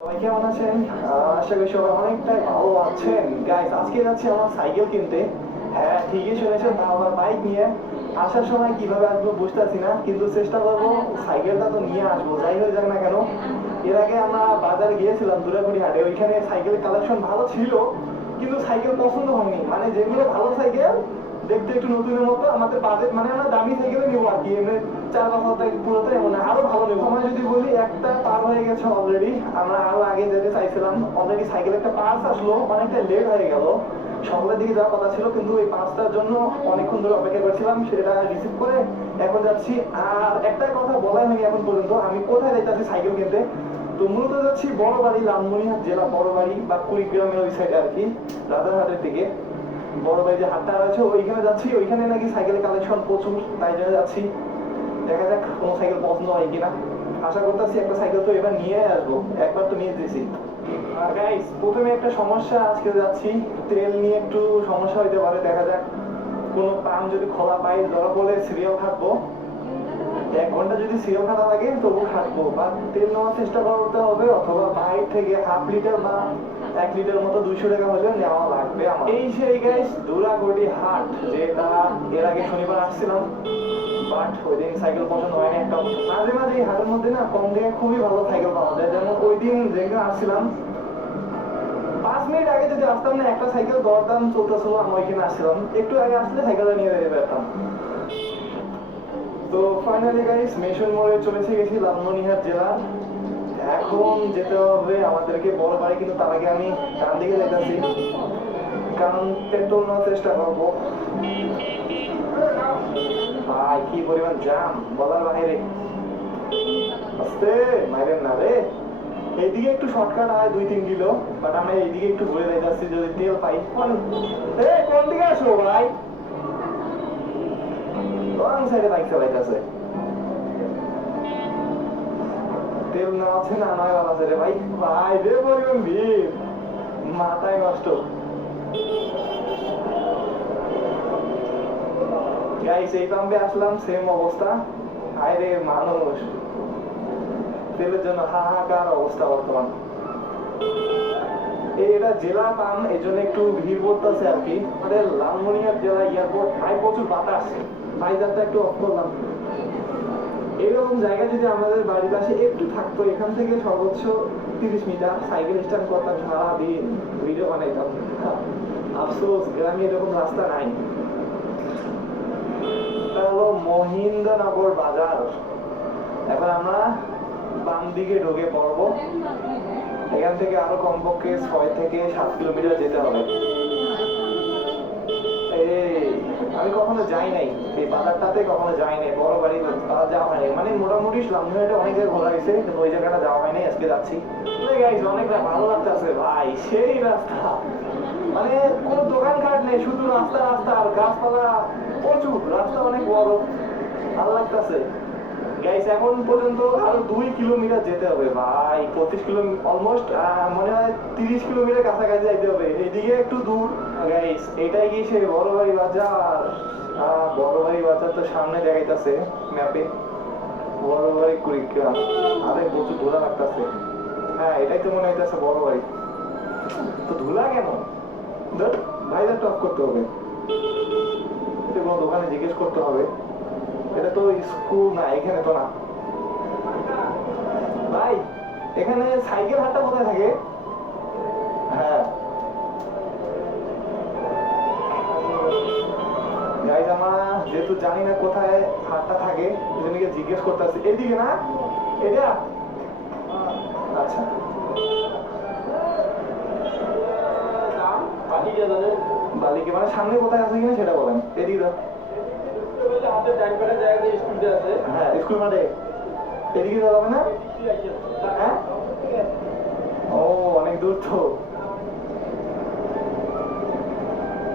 সবাই কেমন আছেন? আশা করি সবাই অনেকটাই ভালো আছেন। গাইস, আজকে যাচ্ছি আমার সাইকেল কিনতে। হ্যাঁ, ঠিকই শুনেছেন, তাও আবার বাইক নিয়ে। আসার সময় কিভাবে আসবো বুঝতেছি না, কিন্তু চেষ্টা করবো সাইকেলটা তো নিয়ে আসবো, যাই হয়ে যাক না কেন। এর আগে আমরা বাজারে গিয়েছিলাম দুরাকুড়ি হাটে, ওইখানে সাইকেলের কালেকশন ভালো ছিল, কিন্তু সাইকেল পছন্দ হয়নি। মানে যেগুলো ভালো সাইকেল দেখতে একটু নতুনের মতো, আমাদের বাজেট মানে আমরা দামি সাইকেলে নিবো আর কি, এমনি 4-5 হাজার টাকা পুরোতে এমন না, আরো ভালো নেবো। সময় যদি বলি, একটা পার হয়ে গেছে অলরেডি, আমরা আরো আগে যেতে চাইছিলাম। অলরেডি সাইকেল একটা পার্স আসলো, অনেকটা লেট হয়ে গেল। সকালের দিকে যাওয়ার কথা ছিল, কিন্তু এই পার্সটার জন্য অনেকক্ষণ ধরে অপেক্ষা করছিলাম, সেটা রিসিভ করে এখন যাচ্ছি। আর একটা কথা বলাই হয়নি এখন পর্যন্ত, আমি কোথায় যাইতেছি সাইকেল কিনতে। তো মূলত যাচ্ছি বড়বাড়ি, লালমনিরহাট জেলা বড়বাড়ি বা কুড়িগ্রামের ওই সাইডে আর কি, রাজারহাটের দিকে। বড় ভাই যে হাটটা আছে ওইখানে যাচ্ছি, ওইখানে নাকি সাইকেলের কালেকশন প্রচুর, তাই জন্য যাচ্ছি। দেখা যাক কোন সাইকেল পছন্দ হয় কিনা। আশা করতেছি একটা সাইকেল তো এবার নিয়ে আসবো, একবার তো নিয়ে দিয়েছি। আর গাইস, প্রথমে একটা সমস্যা, আজকে যাচ্ছি তেল নিয়ে একটু সমস্যা হইতে পারে, দেখা যাক। কোনো পাম্প যদি খোলা পাই, ধরা পড়লে সিরিয়াল থাকবো। 1 ঘন্টা যদি সিরিয়াল খাটা লাগে তবু খাটবো, বা তেল নেওয়ার চেষ্টা করতে হবে, অথবা বাইরে থেকে হাফ লিটার বা 1 লিটার মতো 200 টাকা হলেও নেওয়া লাগবে আমার। এই সেই গাইস দুরাকুড়ি হাট, যেটা এর আগে শনিবার আসছিলাম, বাট ওই দিন সাইকেল পছন্দ হয়নি একটা। মাঝে মাঝে এই হাটের মধ্যে না কম দামে খুবই ভালো সাইকেল পাওয়া যায়। যেমন ওই দিন যেখানে আসছিলাম, 5 মিনিট আগে যদি আসতাম না, একটা সাইকেল দরদাম চলতেছিল, আমি ওইখানে আসছিলাম, একটু আগে আসলে সাইকেলটা নিয়ে যেতে পারতাম। তো ফাইনালি গাইস, মেশন মোড়ে চলে এসে গেছি, লালমনিরহাট জেলা। এখন যেতে হবে আমাদেরকে বড়বাড়ি, কিন্তু তার আগে আমি ডান দিকে যাইতেছি, কারণ পেট্রোল নেওয়ার চেষ্টা করবো। ভাই কি পরিমাণ জ্যাম, বলার বাইরে। আস্তে মাইরেন না রে। এইদিকে একটু শর্টকাট হয় 2-3 কিলো, বাট আমরা এইদিকে একটু ঘুরে যাইতেছি, যদি তেল পাই। কোন দিকে আসো ভাই? রং সাইডে বাইক চালাইতেছে। তেল না আছে না, নয় আছে রে ভাই। ভাই রে পরিমাণ ভিড়, মাথায় নষ্ট। গাইস, এই পাম্পে আসলাম, সেম অবস্থা। হায়রে মানুষ, তেলের জন্য হাহাকার অবস্থা বর্তমান। এটা জেলা পাম্প, এই জন্য একটু ভিড় পড়তেছে আর কি। আমাদের লালমনিরহাট জেলা এয়ারপোর্ট, ভাই প্রচুর বাতাস, ভাইজারটা একটু অফ করলাম। এরকম জায়গা যদি আমাদের বাড়ির পাশে একটু থাকতো, এখান থেকে সর্বোচ্চ 30 মিটার সাইকেল স্ট্যান্ড করতাম, সারাদিন ভিডিও বানাইতাম। আফসোস গ্রামে এরকম রাস্তা নাই। এটা হলো মহিন্দ্রনগর বাজার। এখন আমরা বাম দিকে ঢুকে পড়বো। এখান থেকে আরো কমপক্ষে 6 থেকে 7 কিলোমিটার যেতে হবে। আমি কখনো যাই নাই এই বাজারটাতে, কখনো যাই নাই। বড় বাড়ি বাজার যাওয়া হয়নি, মানে মোটামুটি লালমনিরহাটে অনেক জায়গায় ঘোরা হয়েছে, কিন্তু ওই জায়গাটা যাওয়া হয়নি, আজকে যাচ্ছি। অনেক ভালো লাগতেছে ভাই, সেই রাস্তা, মানে কোনো দোকানঘাট নেই, শুধু রাস্তা রাস্তা আর গাছপালা প্রচুর, রাস্তা অনেক বড়, ভালো লাগতেছে। গাইস, এখন পর্যন্ত আরো 2 কিলোমিটার যেতে হবে ভাই, 25 কিলোমিটার অলমোস্ট, মনে হয় 30 কিলোমিটার কাছাকাছি যাইতে হবে। এইদিকে একটু দূর। গাইস, এটাই কি সেই বড়বাড়ি বাজার? বড়বাড়ি বাজার তো সামনে দেখাইতেছে ম্যাপে, বড়বাড়ি কুড়িগ্রাম। আরে প্রচুর ধুলা লাগতেছে। হ্যাঁ, এটাই তো মনে হইতেছে বড়বাড়ি। তো ধুলা কেন? ভাইজার টপ করতে হবে, কোনো দোকানে জিজ্ঞেস করতে হবে। এটা তো স্কুল না, এখানে তো না। ভাই, এখানে সাইকেল হাটটা কোথায় থাকে? হ্যাঁ গাইজ, আমরা যেহেতু জানি না কোথায় হাটটা থাকে, এজন্য জিজ্ঞেস করতে আসছি। এদিকে না, এটা আচ্ছা। বালিকে মানে সামনে কোথায় আছে কিনা সেটা বলেন। এদিকে দাও। হ্যাঁ, স্কুল মাঠে। এদিকে যাওয়া যাবে না? হ্যাঁ, ও অনেক দূর তো।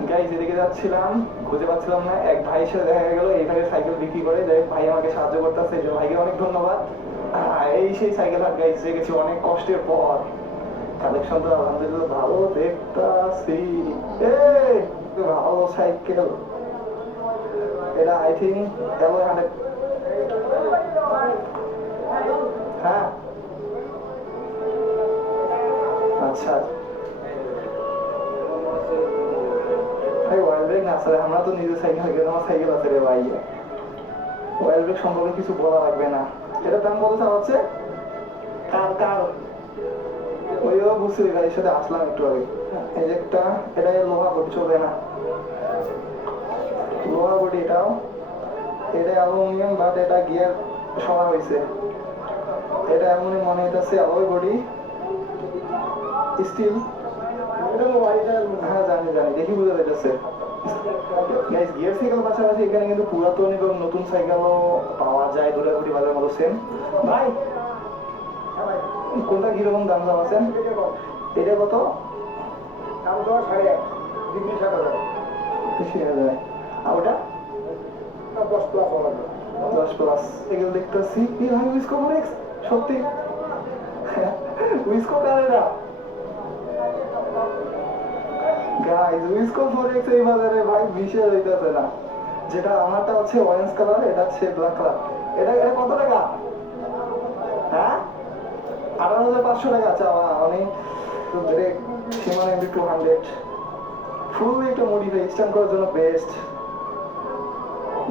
গাইস, এদিকে যাচ্ছিলাম, খুঁজে পাচ্ছিলাম না, এক ভাইয়ের সাথে দেখা গেল, এই ভাইয়ের সাইকেল বিক্রি করে। যাই ভাই আমাকে সাহায্য করতেছে, এই ভাইকে অনেক ধন্যবাদ। এই সেই সাইকেল হাট গাইস, গেছি অনেক কষ্টের পর। কালেকশন তো আলহামদুলিল্লাহ ভালো দেখতাছি। ভালো সাইকেল এটা, আই থিঙ্ক অ্যালয় 100। হ্যাঁ, আচ্ছা ভাই ওয়েল ব্রেক না স্যার, আমরা তো নিজে সাইকেল গেলে আমার সাইকেল আছে রে ভাই। ওয়েল ব্রেক সম্পর্কে কিছু বলা লাগবে না। এটার দাম কত চাচ্ছে? কার কার ওইও বুঝছি, গাড়ির সাথে আসলাম একটু আগে। এই যে একটা, এটা লোহা বডি, চলবে না লোহা বডি। এটাও, এটা অ্যালুমিনিয়াম, বাট এটা গিয়ার সরা হয়েছে। এটা এমনই মনে হইতেছে অ্যালয় বডি, স্টিল। হ্যাঁ জানি জানি, দেখি বুঝে যাইতেছে। গাইস গিয়ার সাইকেল পাশাপাশি এখানে কিন্তু পুরাতন এবং নতুন সাইকেলও পাওয়া যায় দুর্গাপুরি বাজারের মতো সেম। ভাই কোনটা কিরকম দাম দাম আছেন? এটা কত? দাম তো 7,500 বেশি হয়ে যায়। আর ওটা 10 প্লাস সাইকেল দেখতেছি। কি ভাই উইসকো ফোরেক্স? সত্যি উইসকো কার এটা? গাইস উইসকো ফোরেক্স এই বাজারে ভাই বিশেষ হইতেছে না। যেটা আমারটা হচ্ছে অরেঞ্জ কালার, এটা হচ্ছে ব্ল্যাক কালার। এটা এটা কত টাকা? হ্যাঁ 18,500 টাকা চাওয়া। অনেক সীমানা এমবি 200 ফুল একটা মডিফাই স্ট্যান্ড করার জন্য বেস্ট।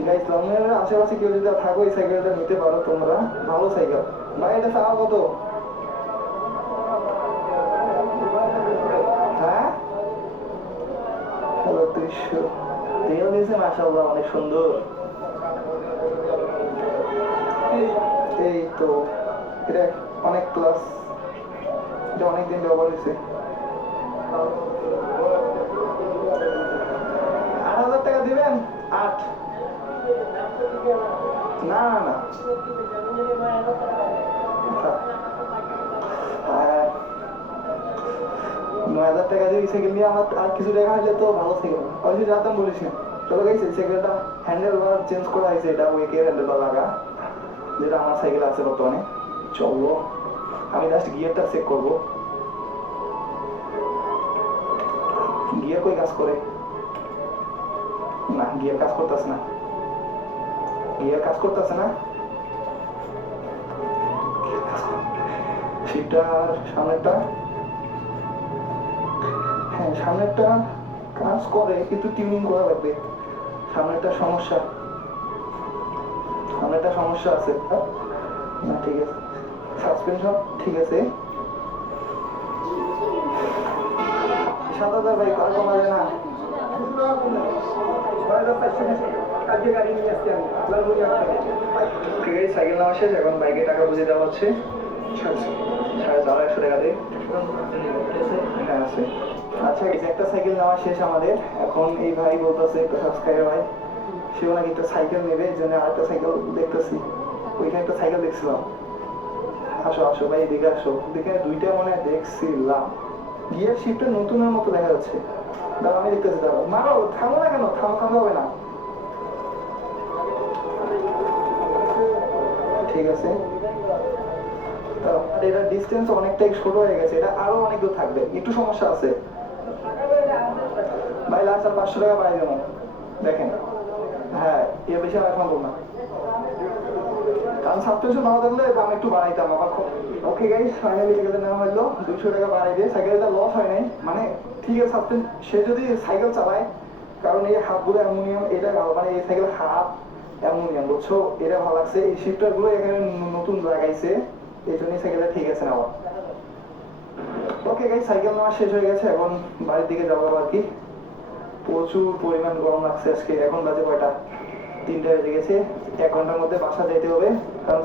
গাইস লন্ডনের আশেপাশে কেউ যদি থাকো এই সাইকেলটা নিতে পারো তোমরা, ভালো সাইকেল। ভাই এটা চাওয়া কত? হ্যাঁ 300 তেল দিয়েছে মাশাআল্লাহ, অনেক সুন্দর। এই তো এটা অনেক ক্লাস, এটা অনেকদিন ব্যবহার হয়েছে। 8,000 টাকা দিবেন? 8 না না 9,000 টাকা দিয়ে সাইকেল নিয়ে আমার আর কিছু টাকা হলে তো ভালো সাইকেল অবশ্যই জানতাম, বলিস না। চলো গাইস এই সাইকেলটা হ্যান্ডেল বার চেঞ্জ করা হয়েছে, এটা ওয়েকের হ্যান্ডেল বার লাগা, যেটা আমার সাইকেল আছে বর্তমানে। চলো আমি জাস্ট গিয়ারটা চেক করব। গিয়ার কই কাজ করে? না গিয়ার কাজ করতেছে না, গিয়ার কাজ করতেছে না। সেটার সামনেরটা, হ্যাঁ সামনেরটা কাজ করে কিন্তু টিউনিং করা লাগবে। সামনেরটা সমস্যা, সামনেরটা সমস্যা আছে না। ঠিক আছে সাসপেনশন ঠিক আছে। 7,000 ভাই আর কমা যায় না? ঠিক আছে সাইকেল নেওয়া শেষ, এখন বাইকে টাকা বুঝে দেওয়া হচ্ছে 4,500 টাকা দিয়ে। হ্যাঁ আছে। আচ্ছা এই যে একটা সাইকেল নেওয়া শেষ আমাদের। এখন এই ভাই বলতেছে একটা সাবস্ক্রাইবার ভাই, সেও নাকি একটা সাইকেল নেবে, এই জন্য আরেকটা সাইকেল দেখতেছি। ওইখানে একটা সাইকেল দেখছিলাম। আসো আসো ভাই এদিকে আসো, দেখে দুইটা মনে দেখছিলাম। গিয়ার শিফটটা নতুনের মতো দেখা যাচ্ছে। দাঁড়া আমি দেখতেছি, দাঁড়া মারো, থামো না কেন? থামতে হবে না। ঠিক আছে এটা ডিস্টেন্স অনেকটাই ছোট হয়ে গেছে, এটা আরো অনেক দূর থাকবে, একটু সমস্যা আছে ভাই। লাস্ট আর 500 টাকা পাই যেন দেখেন। হ্যাঁ এর বেশি আর সম্ভব না, কারণ সাবস্ক্রিপশন না থাকলে দাম একটু বাড়াইতাম আবার। ওকে গাইস ফাইনালি সাইকেলটা নেওয়া হলো 200 টাকা বাড়াই দিয়ে। সাইকেলটা লস হয় নাই, মানে ঠিক আছে সাবস্ক্রিপশন সে যদি সাইকেল চালায়, কারণ এই হাতগুলো অ্যালুমিনিয়াম, এটা মানে এই সাইকেল হাত অ্যালুমিনিয়াম বুঝছো, এটা ভালো লাগছে। এই শিফটার গুলো এখানে নতুন লাগাইছে, এই জন্যই সাইকেলটা ঠিক আছে নেওয়া। ওকে গাইস সাইকেল নেওয়া শেষ হয়ে গেছে, এখন বাড়ির দিকে যাবো আর কি। প্রচুর পরিমাণ গরম লাগছে আজকে। এখন বাজে কয়টা? 3টা বেজে গেছে। 1 ঘন্টার মধ্যে বাসা যাইতে হবে, কারণ